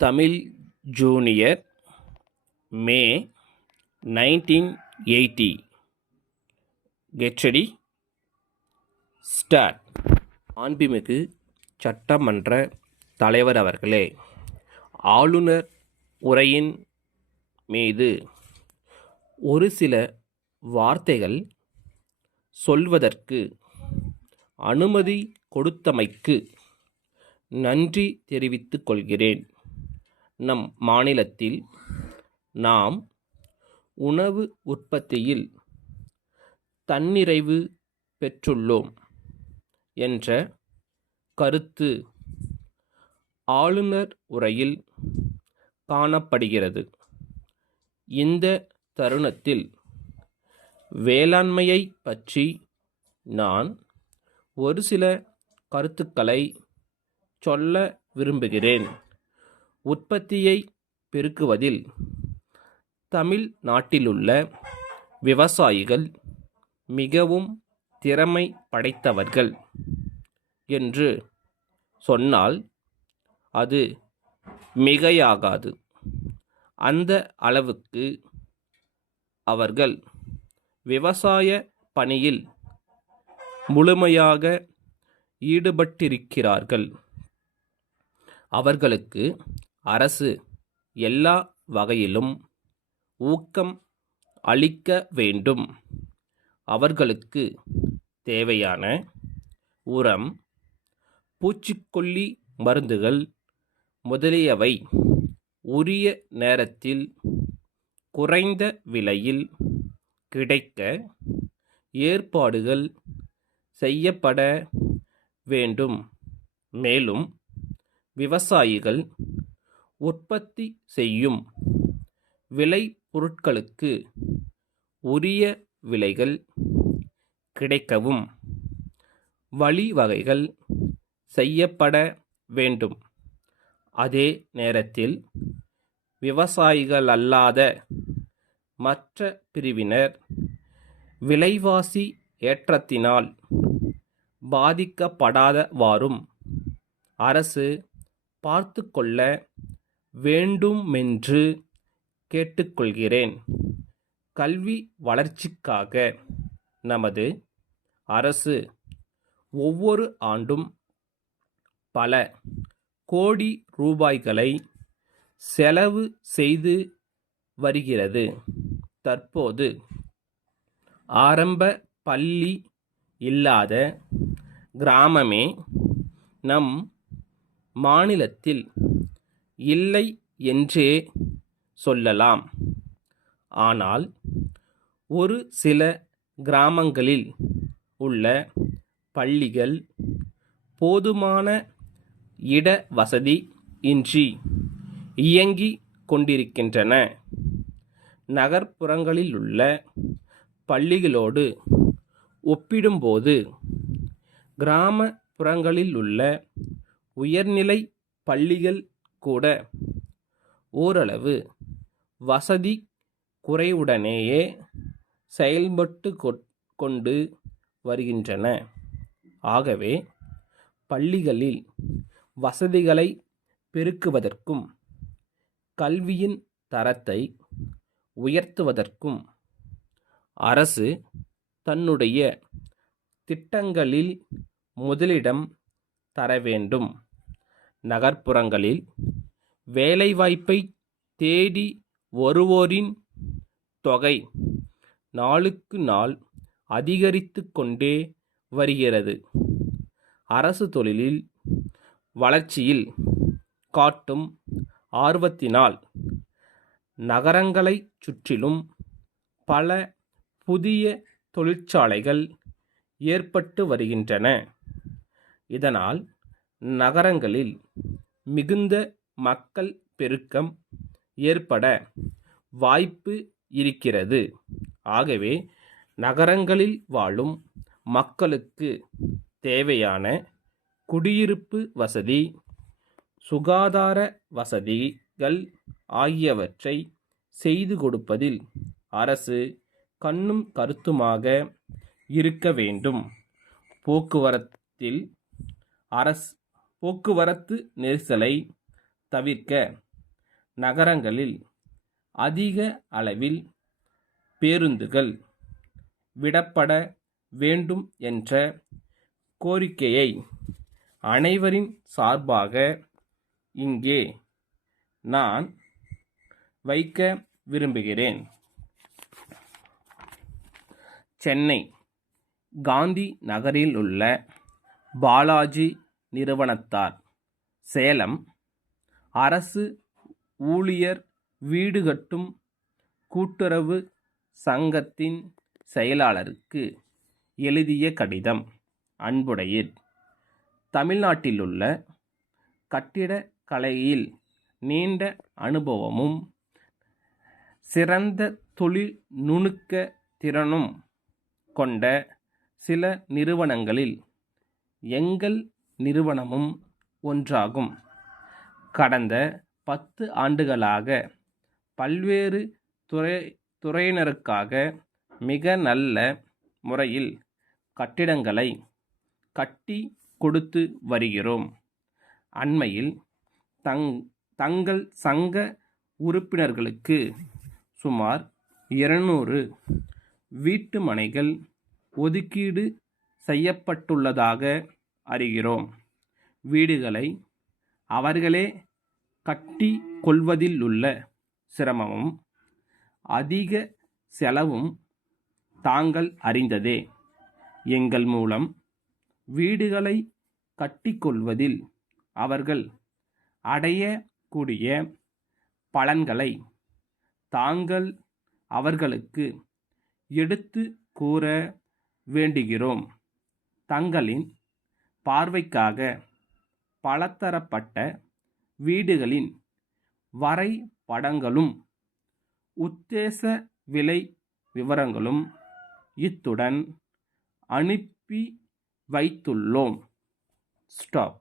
Tamil junior மே 1980. Get ready, start. மாண்புமிகு சட்டமன்ற தலைவர் அவர்களே, ஆளுநர் உரையின் மீது ஒரு சில வார்த்தைகள் சொல்வதற்கு அனுமதி கொடுத்தமைக்கு நன்றி தெரிவித்துக் கொள்கிறேன். நம் மாநிலத்தில் நாம் உணவு உற்பத்தியில் தன்னிறைவு பெற்றுள்ளோம் என்ற கருத்து ஆளுநர் உரையில் காணப்படுகிறது. இந்த தருணத்தில் வேளாண்மையை பற்றி நான் ஒரு சில கருத்துக்களை சொல்ல விரும்புகிறேன். உற்பத்தியை பெருக்குவதில் தமிழ்நாட்டிலுள்ள விவசாயிகள் மிகவும் திறமை படைத்தவர்கள் என்று சொன்னால் அது மிகையாகாது. அந்த அளவுக்கு அவர்கள் விவசாய பணியில் முழுமையாக ஈடுபட்டிருக்கிறார்கள். அவர்களுக்கு அரசு எல்லா வகையிலும் ஊக்கம் அளிக்க வேண்டும். அவர்களுக்கு தேவையான உரம், பூச்சிக்கொல்லி மருந்துகள் முதலியவை உரிய நேரத்தில் குறைந்த விலையில் கிடைக்க ஏற்பாடுகள் செய்யப்பட வேண்டும். மேலும் விவசாயிகள் உற்பத்தி செய்யும் விளைபொருட்களுக்கு உரிய விலைகள் கிடைக்கவும் வழிவகைகள் செய்யப்பட வேண்டும். அதே நேரத்தில் விவசாயிகளல்லாத மற்ற பிரிவினர் விலைவாசி ஏற்றத்தினால் பாதிக்கப்படாதவாறும் அரசு பார்த்து கொள்ள வேண்டுமென்று கேட்டுக்கொள்கிறேன். கல்வி வளர்ச்சிக்காக நமது அரசு ஒவ்வொரு ஆண்டும் பல கோடி ரூபாய்களை செலவு செய்து வருகிறது. தற்போது ஆரம்ப பள்ளி இல்லாத கிராமமே நம் மாநிலத்தில் இல்லை என்றே சொல்லலாம். ஆனால் ஒரு சில கிராமங்களில் உள்ள பள்ளிகள் போதுமான இட வசதி இன்றி இயங்கிக் கொண்டிருக்கின்றன. நகர்ப்புறங்களிலுள்ள பள்ளிகளோடு ஒப்பிடும்போது கிராமப்புறங்களிலுள்ள உயர்நிலை பள்ளிகள் கூட ஓரளவு வசதி குறைவுடனேயே செயல்பட்டு கொண்டு வருகின்றன. ஆகவே பள்ளிகளில் வசதிகளை பெருக்குவதற்கும் கல்வியின் தரத்தை உயர்த்துவதற்கும் அரசு தன்னுடைய திட்டங்களில் முதலிடம் தர வேண்டும். நகர்ப்புறங்களில் வேலைவாய்ப்பை தேடி வருவோரின் தொகை நாளுக்கு நாள் அதிகரித்து கொண்டே வருகிறது. அரசு தொழிலில் வளர்ச்சியில் காட்டும் ஆர்வத்தினால் நகரங்களைச் சுற்றிலும் பல புதிய தொழிற்சாலைகள் ஏற்பட்டு வருகின்றன. இதனால் நகரங்களில் மிகுந்த மக்கள் பெருக்கம் ஏற்பட வாய்ப்பு இருக்கிறது. ஆகவே நகரங்களில் வாழும் மக்களுக்கு தேவையான குடியிருப்பு வசதி, சுகாதார வசதிகள் ஆகியவற்றை செய்து கொடுப்பதில் அரசு கண்ணும் கருத்துமாக இருக்க வேண்டும். போக்குவரத்து நெரிசலை தவிர்க்க நகரங்களில் அதிக அளவில் பேருந்துகள் விடப்பட வேண்டும் என்ற கோரிக்கையை அனைவரின் சார்பாக இங்கே நான் வைக்க விரும்புகிறேன். சென்னை காந்தி நகரில் உள்ள பாலாஜி நிறுவனத்தார், சேலம் அரசு ஊழியர் வீடு கட்டும் கூட்டுறவு சங்கத்தின் செயலாளருக்கு எழுதிய கடிதம். அன்புடையீர், தமிழ்நாட்டிலுள்ள கட்டிடக் கலையில் நீண்ட அனுபவமும் சிறந்த தொழில் நுணுக்க திறனும் கொண்ட சில நிறுவனங்களில் எங்கள் நிறுவனமும் ஒன்றாகும். கடந்த 10 ஆண்டுகளாக பல்வேறு துறையினருக்காக மிக நல்ல முறையில் கட்டிடங்களை கட்டி கொடுத்து வருகிறோம். அண்மையில் தங்கள் சங்க உறுப்பினர்களுக்கு சுமார் 200 வீட்டு மனைகள் ஒதுக்கீடு செய்யப்பட்டுள்ளதாக அறிகிறோம். வீடுகளை அவர்களே கட்டி கொள்வதில் உள்ள சிரமமும் அதிக செலவும் தாங்கள் அறிந்ததே. எங்கள் மூலம் வீடுகளை கட்டிக்கொள்வதில் அவர்கள் அடையக்கூடிய பலன்களை தாங்கள் அவர்களுக்கு எடுத்து கூற வேண்டுகிறோம். தங்களின் பார்வைக்காக பலதரப்பட்ட வீடுகளின் வரைபடங்களும் உத்தேச விலை விவரங்களும் இத்துடன் அனுப்பி வைத்துள்ளோம். ஸ்டாப்.